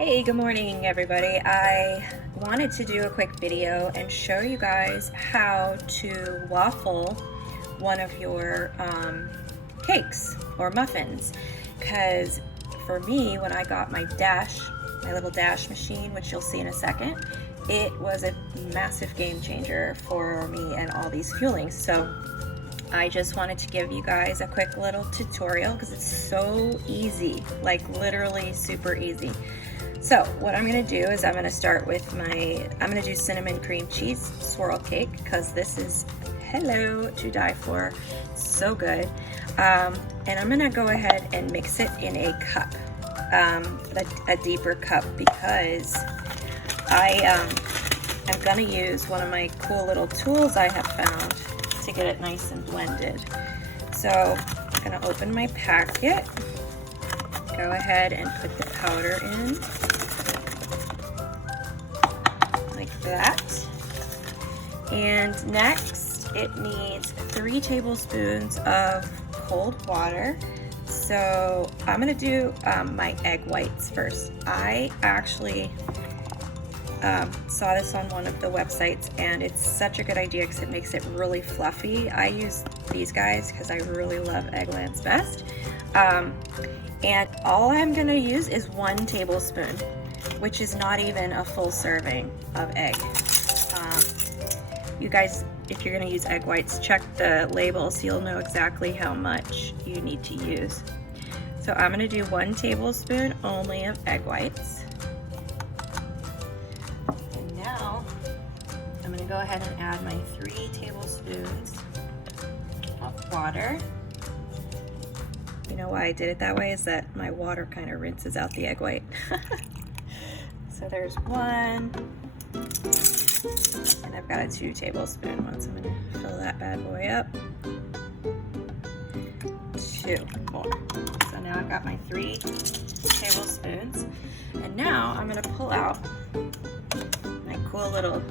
Hey, good morning everybody. I wanted to do a quick video and show you guys how to waffle one of your cakes or muffins, because for me, when I got my little dash machine, which you'll see in a second, it was a massive game changer for me and all these fuelings. So I just wanted to give you guys a quick little tutorial because it's so easy, like literally super easy. So what I'm gonna do is I'm gonna start with I'm gonna do cinnamon cream cheese swirl cake, because this is to die for. So good. And I'm gonna go ahead and mix it in a cup, a deeper cup, because I'm gonna use one of my cool little tools I have found to get it nice and blended. So I'm gonna open my packet, go ahead and put the powder in like that, and next it needs 3 tablespoons of cold water. So I'm gonna do my egg whites first. I actually saw this on one of the websites, and it's such a good idea because it makes it really fluffy. I use these guys because I really love Eggland's Best. And all I'm gonna use is 1 tablespoon, which is not even a full serving of egg. You guys, if you're gonna use egg whites, check the label so you'll know exactly how much you need to use. So I'm gonna do 1 tablespoon only of egg whites. And now I'm gonna go ahead and add my 3 tablespoons of water. You know why I did it that way is that my water kind of rinses out the egg white. So there's 1, and I've got a 2 tablespoon one, so I'm gonna fill that bad boy up. 2 more. So now I've got my 3 tablespoons, and now I'm gonna pull out my cool little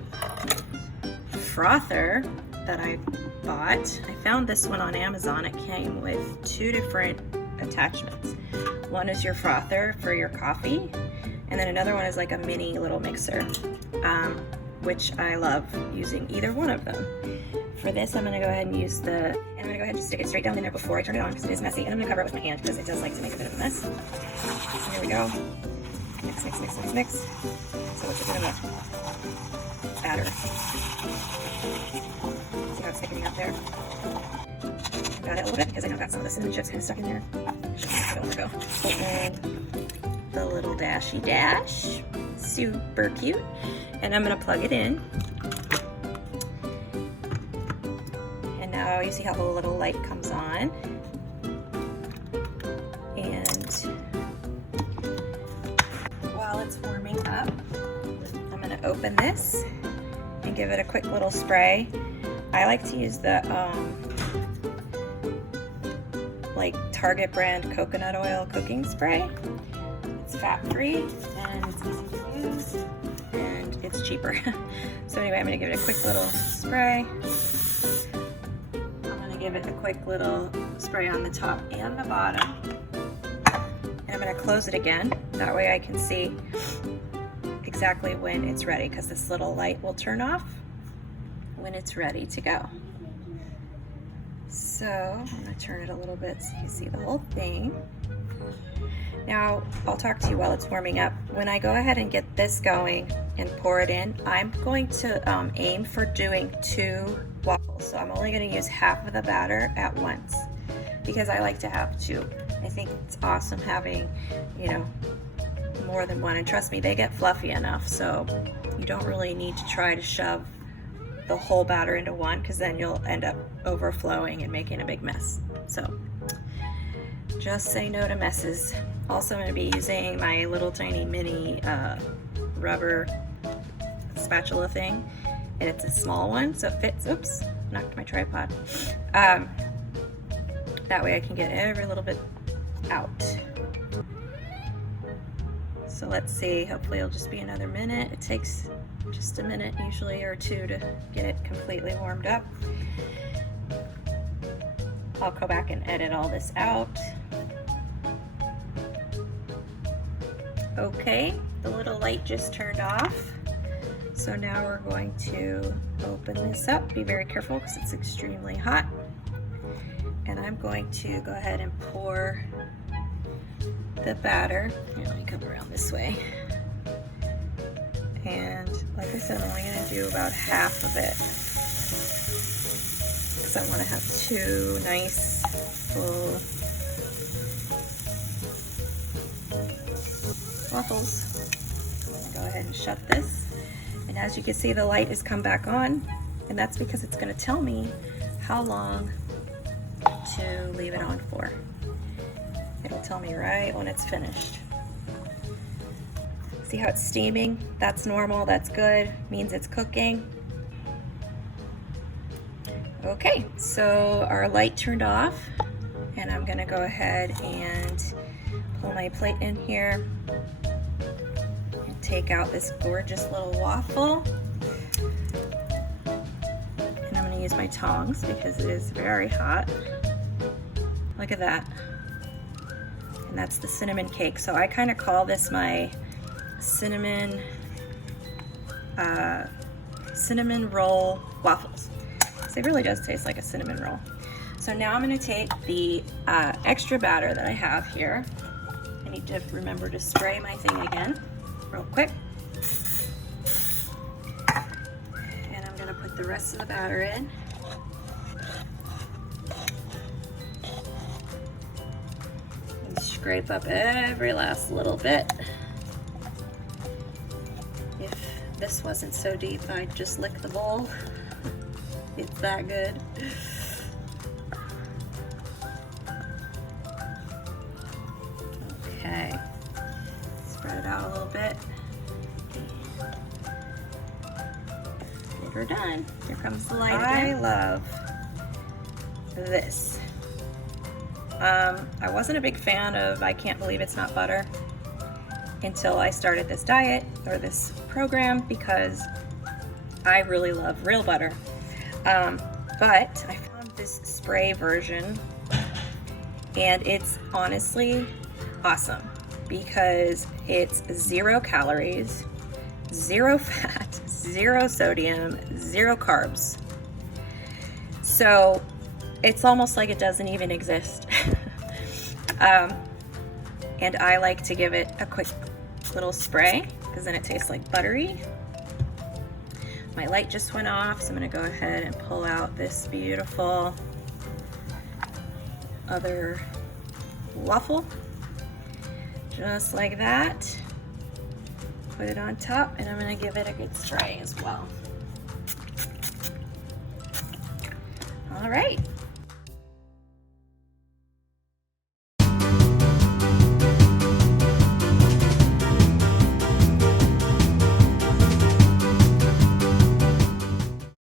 frother that I bought. I found this one on Amazon. It came with 2 different attachments. One is your frother for your coffee, and then another one is like a mini little mixer, which I love using either one of them. For this, I'm gonna go ahead and use I'm gonna go ahead and just stick it straight down in there before I turn it on because it is messy, and I'm gonna cover it with my hand because it does like to make a bit of a mess. So here we go. Mix, mix, mix, mix, mix. So it's a bit of a batter. See how it's thickening up there? Got it a little bit because I know I've got some of the cinnamon chips kind of stuck in there. And the little dashy dash, super cute. And I'm gonna plug it in. And now you see how the little light comes on. And while it's warming up, I'm gonna open this and give it a quick little spray. I like to use the like Target brand coconut oil cooking spray. It's fat-free and it's easy to use and it's cheaper. So anyway, I'm gonna give it a quick little spray. I'm gonna give it a quick little spray on the top and the bottom. And I'm gonna close it again. That way I can see exactly when it's ready, because this little light will turn off when it's ready to go. So I'm gonna turn it a little bit so you see the whole thing. Now I'll talk to you while it's warming up. When I go ahead and get this going and pour it in, I'm going to aim for doing 2 waffles. So I'm only gonna use half of the batter at once because I like to have 2. I think it's awesome having, you know, more than 1, and trust me, they get fluffy enough, so you don't really need to try to shove the whole batter into one, because then you'll end up overflowing and making a big mess. So just say no to messes. Also, I'm going to be using my little tiny mini rubber spatula thing, and it's a small one, so it fits. Oops, knocked my tripod. That way I can get every little bit out. So let's see, hopefully it'll just be another minute. It takes just a minute usually, or 2, to get it completely warmed up. I'll go back and edit all this out. Okay, the little light just turned off. So now we're going to open this up. Be very careful because it's extremely hot. And I'm going to go ahead and pour the batter. Here, let me come around this way. And like I said, I'm only going to do about half of it because I want to have two nice full waffles. I'm going to go ahead and shut this. And as you can see, the light has come back on, and that's because it's going to tell me how long to leave it on for. It'll tell me right when it's finished. See how it's steaming? That's normal, that's good, means it's cooking. Okay, so our light turned off, and I'm gonna go ahead and pull my plate in here and take out this gorgeous little waffle. And I'm gonna use my tongs because it is very hot. Look at that. And that's the cinnamon cake. So I kind of call this my cinnamon roll waffles. So it really does taste like a cinnamon roll. So now I'm going to take the extra batter that I have here. I need to remember to spray my thing again real quick. And I'm going to put the rest of the batter in. And scrape up every last little bit. If this wasn't so deep, I'd just lick the bowl. It's that good. Okay, spread it out a little bit. And we're done. Here comes the light again. I love this. I wasn't a big fan of I can't believe it's not butter until I started this diet or this program because I really love real butter. But I found this spray version and it's honestly awesome because it's 0 calories, 0 fat, 0 sodium, 0 carbs. So it's almost like it doesn't even exist. And I like to give it a quick little spray because then it tastes like buttery. My light just went off, so I'm going to go ahead and pull out this beautiful other waffle. Just like that. Put it on top, and I'm going to give it a good spray as well. All right,